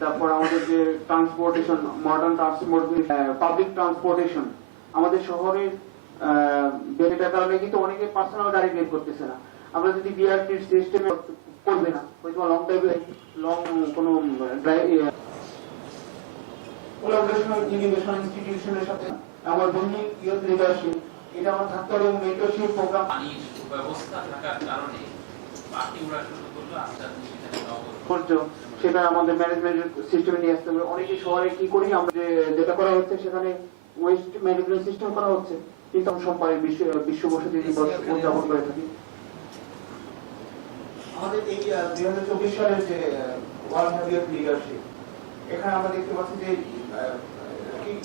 তারপর আমাদের যে transportation modern transportation public transportation আমাদের শহরের বেড়েটার কারণে কিন্তু অনেকে পার্সোনাল গাড়ি বের করতেছে না। আমরা যদি বিআরটি সিস্টেমে করবে না, হয়তো লং ড্রাইভে লং কোনো ড্রাইভ ইনোভেশন ইনস্টিটিউশনের সাথে আমার দৈনিক ইয়ুথ লিডারশিপ এটা আমার থাকতে হবে মেন্টরশিপ প্রোগ্রাম পানির সুব্যবস্থা থাকার কারণে পাখি উড়া শুরু করল আস্তে আস্তে সেখানে সেটা আমাদের ম্যানেজমেন্ট সিস্টেমে নিয়ে আসতে হবে। অনেকে শহরে কি করি আমরা যেটা করা হচ্ছে সেখানে ওয়েস্ট ম্যানেজমেন্ট সিস্টেম করা হচ্ছে। কিন্তু আমরা বিশ্ব বিশ্ব বসতি দিবস উদযাপন করে থাকি। আমাদের এই দুই হাজার চব্বিশ সালের যে ওয়ার্ল্ড হ্যাভিয়ার লিডারশিপ এখানে আমরা দেখতে পাচ্ছি যে